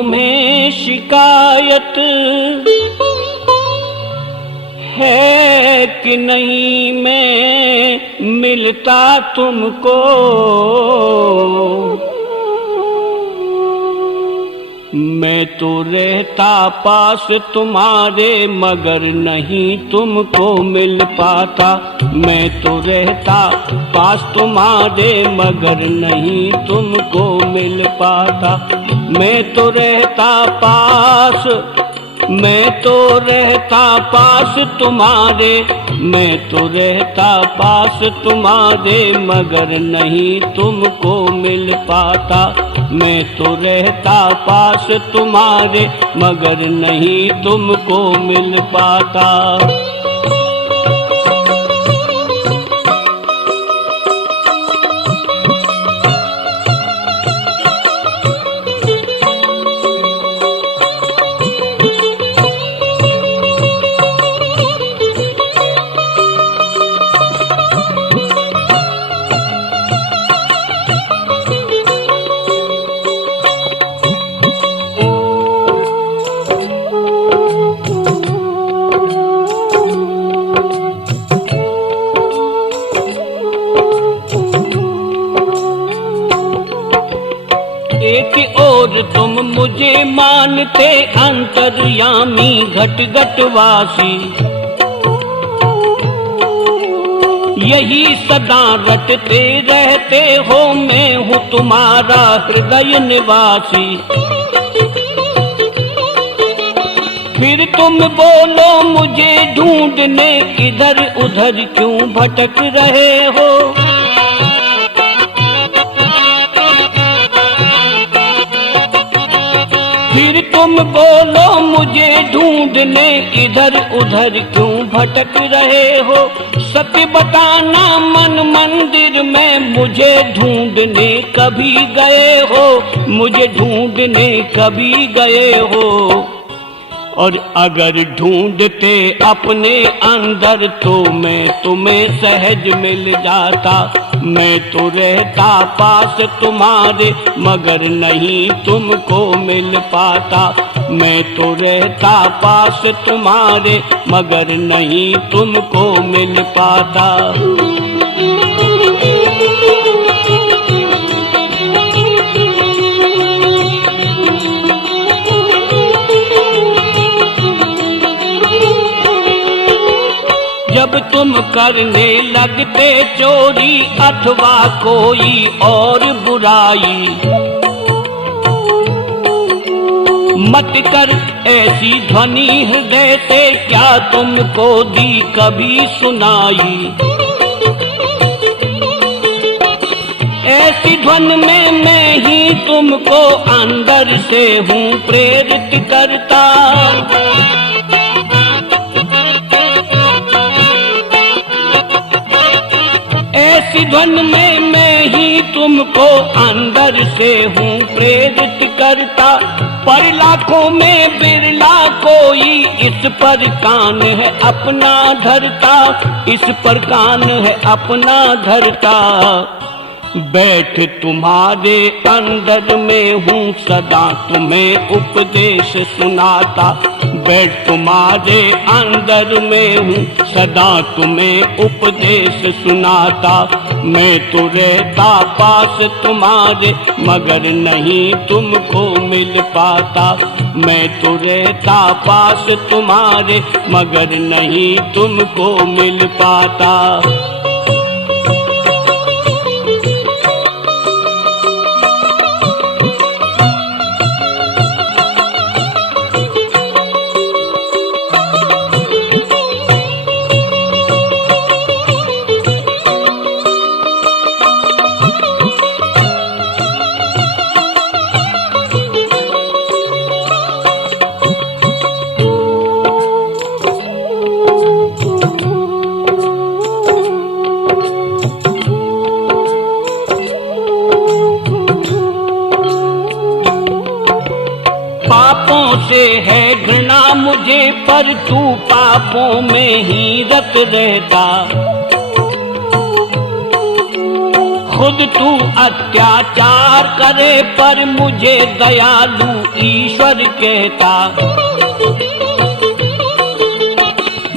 तुम्हें शिकायत है कि नहीं मैं मिलता तुमको। मैं तो रहता पास तुम्हारे मगर नहीं तुमको मिल पाता। मैं तो रहता पास तुम्हारे मगर नहीं तुमको मिल पाता। मैं तो रहता पास, मैं तो रहता पास तुम्हारे, मैं तो रहता पास तुम्हारे मगर नहीं तुमको मिल पाता। मैं तो रहता पास तुम्हारे मगर नहीं तुमको मिल पाता। एक और तुम मुझे मानते अंतर्यामी घट घट वासी। यही सदा रटते रहते हो मैं हूँ तुम्हारा हृदय निवासी। फिर तुम बोलो मुझे ढूंढने इधर उधर क्यों भटक रहे हो। फिर तुम बोलो मुझे ढूंढने इधर उधर क्यों भटक रहे हो। सत्य बताना मन मंदिर में मुझे ढूंढने कभी गए हो, मुझे ढूंढने कभी गए हो। और अगर ढूंढते अपने अंदर तो मैं तुम्हें सहज मिल जाता। मैं तो रहता पास तुम्हारे मगर नहीं तुमको मिल पाता। मैं तो रहता पास तुम्हारे मगर नहीं तुमको मिल पाता। जब तुम करने लगते चोरी अथवा कोई और बुराई, मत कर ऐसी ध्वनि हृदय से क्या तुमको दी कभी सुनाई। ऐसी ध्वनि में मैं ही तुमको अंदर से हूँ प्रेरित करता। ऐसी ध्वनि में मैं ही तुमको अंदर से हूँ प्रेरित करता। पर लाखों में बिरला कोई इस पर कान है अपना धरता, इस पर कान है अपना धरता। बैठ तुम्हारे अंदर में हूँ सदा तुम्हें उपदेश सुनाता। बैठ तुम्हारे अंदर में हूँ सदा तुम्हें उपदेश सुनाता। मैं तो रहता पास तुम्हारे मगर नहीं तुमको मिल पाता। मैं तो रहता पास तुम्हारे मगर नहीं तुमको मिल पाता। पापों से है घृणा मुझे पर तू पापों में ही रत रहता। खुद तू अत्याचार करे पर मुझे दयालु ईश्वर कहता।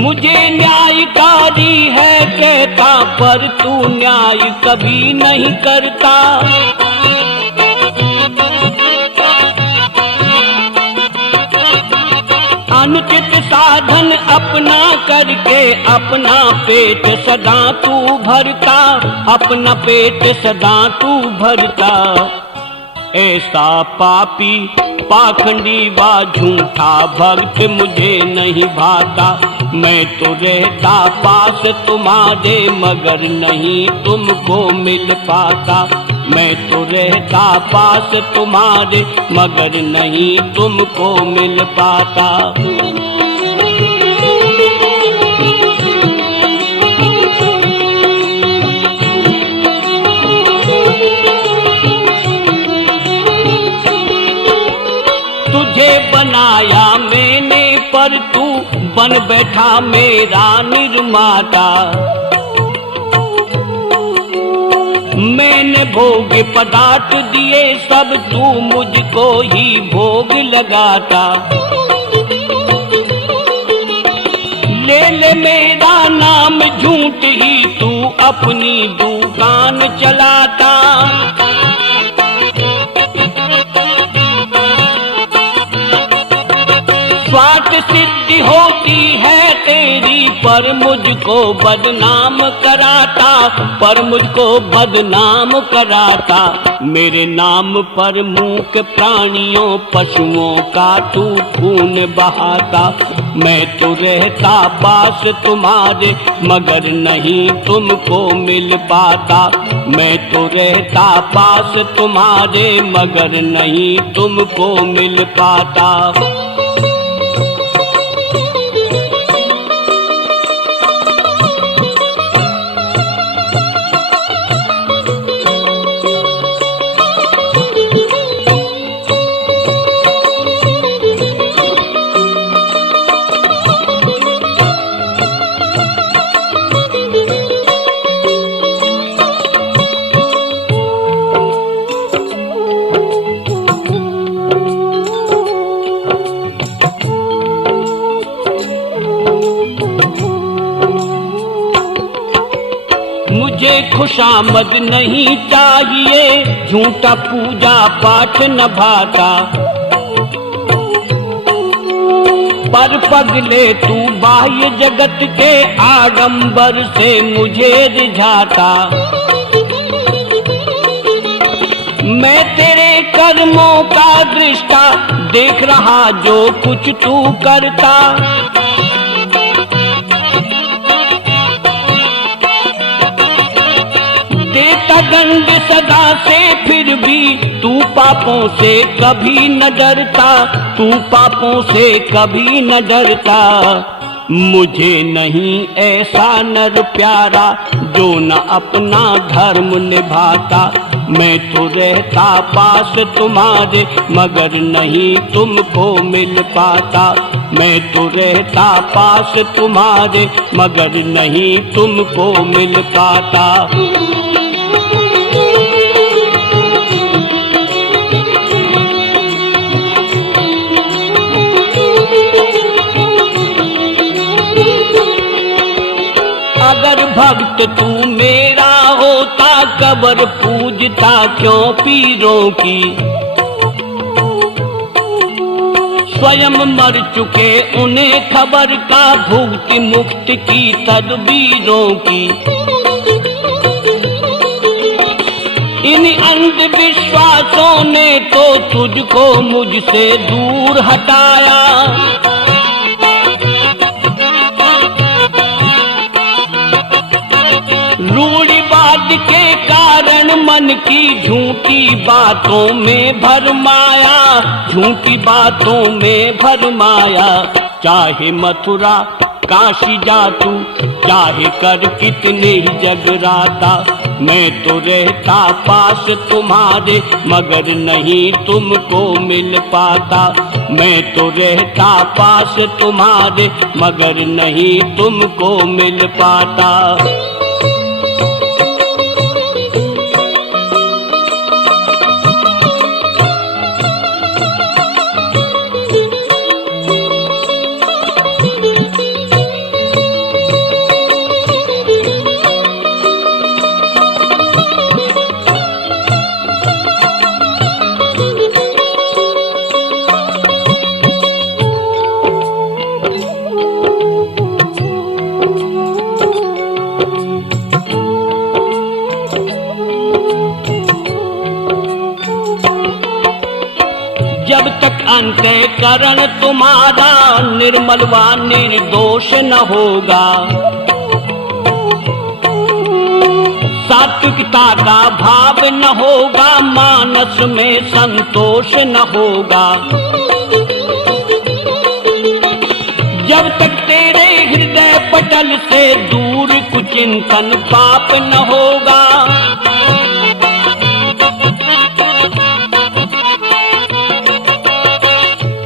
मुझे न्यायकारी है कहता पर तू न्याय कभी नहीं करता। अनुचित साधन अपना करके अपना पेट सदा तू भरता, अपना पेट सदा तू भरता। ऐसा पापी पाखंडी व झूठा भक्त मुझे नहीं भाता। मैं तो रहता पास तुम्हारे मगर नहीं तुमको मिल पाता। मैं तो रहता पास तुम्हारे मगर नहीं तुमको मिल पाता। तुझे बनाया मैंने पर तू बन बैठा मेरा निर्माता। मैंने भोग पदार्थ दिए सब तू मुझको ही भोग लगाता। ले ले मेरा नाम झूठ ही तू अपनी दुकान चलाता। स्वार्थ सिद्धि होती है तेरी पर मुझको बदनाम कराता, पर मुझको बदनाम कराता। मेरे नाम पर मूक प्राणियों पशुओं का तू खून बहाता। मैं तो रहता पास तुम्हारे मगर नहीं तुमको मिल पाता। मैं तो रहता पास तुम्हारे मगर नहीं तुमको मिल पाता। मुझे खुशामद नहीं चाहिए झूठा पूजा पाठ न भाता। पर पगले तू बाह्य जगत के आडंबर से मुझे रिझाता। मैं तेरे कर्मों का दृष्टा देख रहा जो कुछ तू करता। देता दंड सदा से फिर भी तू पापों से कभी न डरता। तू पापों से कभी न डरता। मुझे नहीं ऐसा नर प्यारा जो न अपना धर्म निभाता। मैं तो रहता पास तुम्हारे मगर नहीं तुमको मिल पाता। मैं तो रहता पास तुम्हारे मगर नहीं तुमको मिल पाता। अगर भक्त तू मेरा होता कब्र पूजता क्यों पीरों की। स्वयं मर चुके उन्हें खबर का भुक्ति मुक्ति की तदबीरों की। इन अंधविश्वासों ने तो तुझको मुझसे दूर हटाया। रूढ़िवाद के कारण मन की झूठी बातों में भरमाया। झूठी बातों में भरमाया। चाहे मथुरा काशी जा तू चाहे कर कितने ही जगराता। मैं तो रहता पास तुम्हारे मगर नहीं तुमको मिल पाता। मैं तो रहता पास तुम्हारे मगर नहीं तुमको मिल पाता। अंतःकरण तुम्हारा निर्मल व निर्दोष न होगा। सात्विकता का भाव न होगा, मानस में संतोष न होगा। जब तक तेरे हृदय पटल से दूर कुचिंतन पाप न होगा।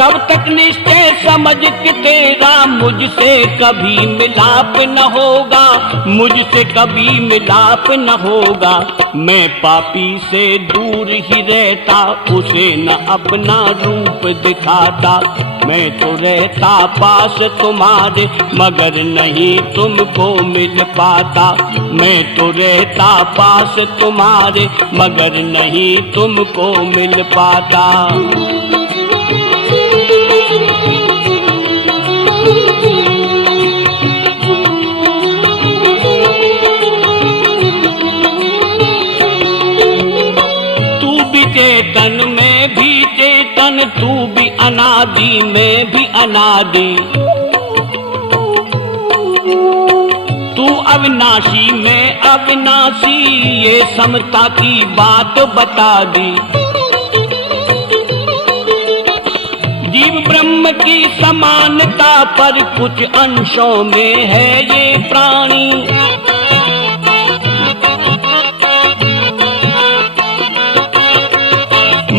तब तक निश्चय समझ कि तेरा मुझसे कभी मिलाप न होगा, मुझसे कभी मिलाप न होगा। मैं पापी से दूर ही रहता, उसे न अपना रूप दिखाता। मैं तो रहता पास तुम्हारे, मगर नहीं तुमको मिल पाता। मैं तो रहता पास तुम्हारे, मगर नहीं तुमको मिल पाता। चेतन में भी चेतन, तू भी अनादि में भी अनादि। तू अविनाशी में अविनाशी, ये समता की बात बता दी। जीव ब्रह्म की समानता पर कुछ अंशों में है ये प्राणी।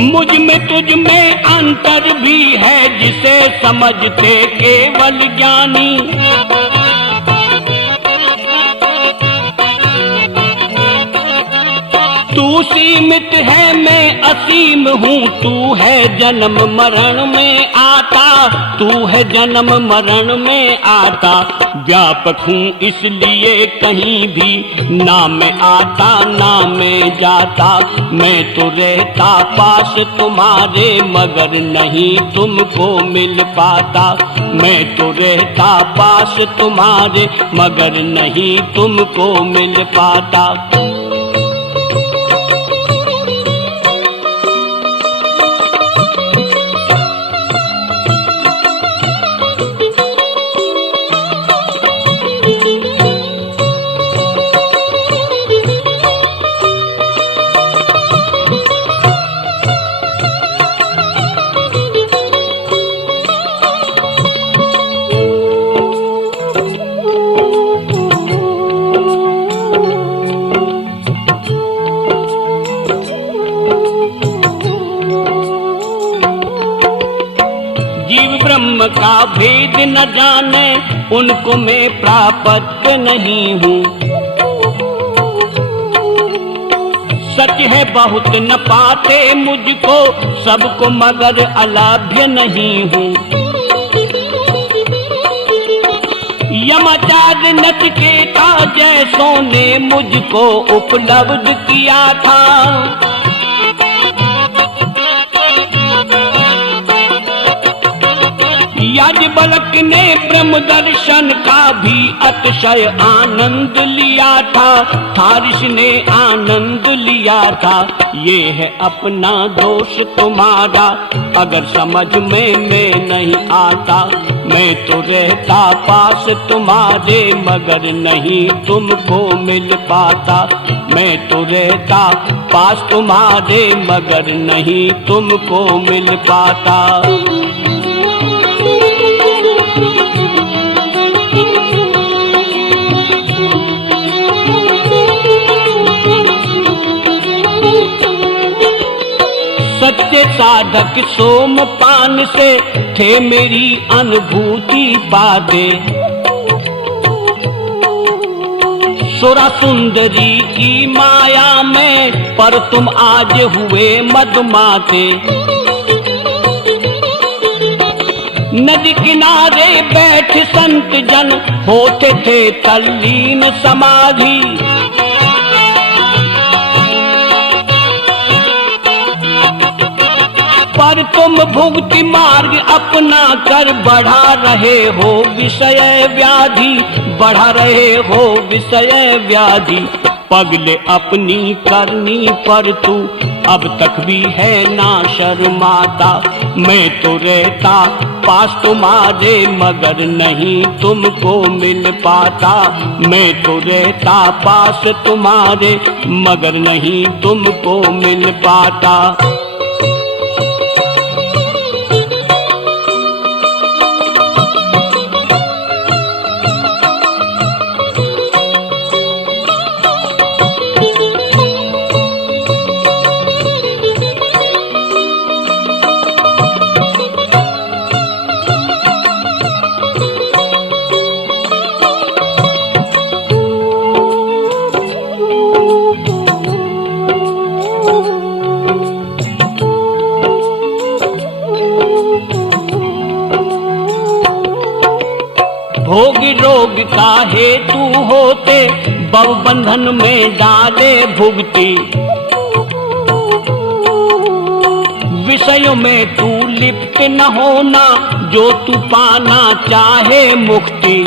मुझ में तुझ में अंतर भी है, जिसे समझते केवल ज्ञानी। तू सीमित है मैं असीम हूँ, तू है जन्म मरण में आता। तू है जन्म मरण में आता। व्यापक हूँ इसलिए कहीं भी ना मैं आता ना मैं जाता। मैं तो रहता पास तुम्हारे, मगर नहीं तुमको मिल पाता। मैं तो रहता पास तुम्हारे, मगर नहीं तुमको मिल पाता। ब्रह्म का भेद न जाने, उनको मैं प्रापत नहीं हूँ। सच है बहुत न पाते मुझको सबको, मगर अलाभ्य नहीं हूँ। यमाचार्य नचिकेता जैसों ने मुझको उपलब्ध किया था। याज्ञवल्क्य ने ब्रह्म दर्शन का भी अतिशय आनंद लिया था। ऋषि ने आनंद लिया था। ये है अपना दोष तुम्हारा, अगर समझ में मैं नहीं आता। मैं तो रहता पास तुम्हारे, मगर नहीं तुमको मिल पाता। मैं तो रहता पास तुम्हारे, मगर नहीं तुमको मिल पाता। सच्चे साधक सोमपान से थे मेरी अनुभूति बाते। सुरा सुंदरी की माया में पर तुम आज हुए मदमाते। नदी किनारे बैठ संत जन होते थे तल्लीन समाधि। पर तुम भुक्ति मार्ग अपना कर बढ़ा रहे हो विषय व्याधि, बढ़ा रहे हो विषय व्याधि। पगले अपनी करनी पर तू अब तक भी है ना शर्माता। मैं तो रहता पास तुम्हारे मगर नहीं तुमको मिल पाता। मैं तो रहता पास तुम्हारे मगर नहीं तुमको मिल पाता। भोग रोग का हेतु होते भव बंधन में डाले भुगती। विषयों में तू लिप्त न होना जो तू पाना चाहे मुक्ति।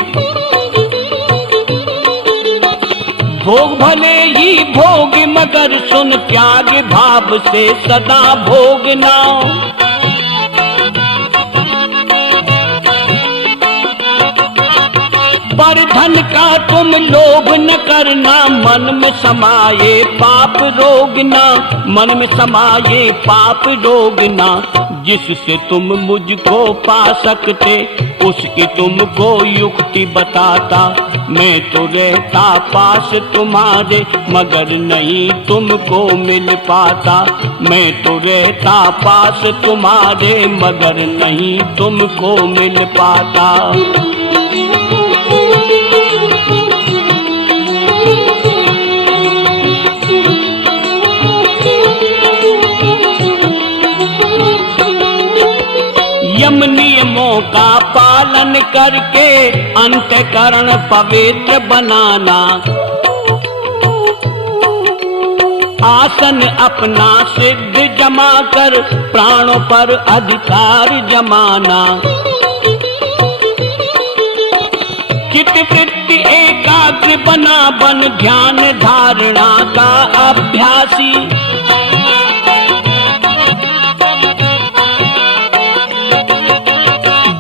भोग भले ही भोग मगर सुन त्याग भाव से सदा भोगना। पर धन का तुम लोभ न करना मन में समाये पाप रोगना। मन में समाये पाप रोगना। जिससे तुम मुझको पा सकते उसकी तुमको युक्ति बताता। मैं तो रहता पास तुम्हारे मगर नहीं तुमको मिल पाता। मैं तो रहता पास तुम्हारे मगर नहीं तुमको मिल पाता। यम नियमों का पालन करके अंतःकरण पवित्र बनाना। आसन अपना सिद्ध जमा कर प्राणों पर अधिकार जमाना। चित्त वृत्ति एकाग्र बना बन ध्यान धारणा का अभ्यासी।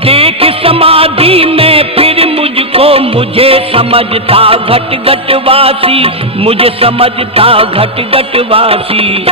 देख समाधि में फिर मुझको मुझे समझता घट घट वासी। मुझे समझता घट घट वासी।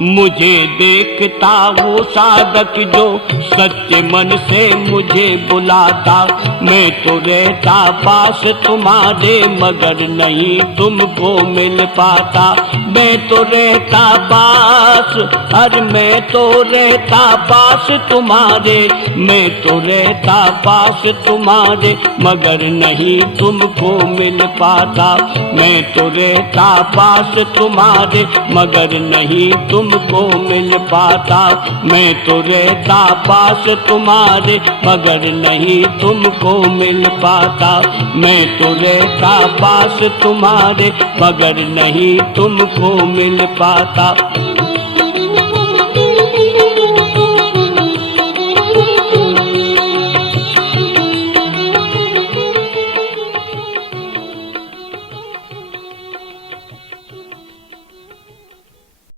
मुझे देखता वो साधक जो सच्चे मन से मुझे बुलाता। मैं तो रहता पास तुम्हारे मगर नहीं तुमको मिल पाता। मैं तो रहता पास अरे मैं तो रहता पास तुम्हारे। मैं तो रहता पास तुम्हारे मगर नहीं तुमको मिल पाता। मैं तो रहता पास तुम्हारे मगर नहीं तुमको मिल पाता। मैं तो रहता पास तुम्हारे मगर नहीं तुमको मिल पाता। मैं तो रहता पास तुम्हारे मगर नहीं तुमको मिल पाता।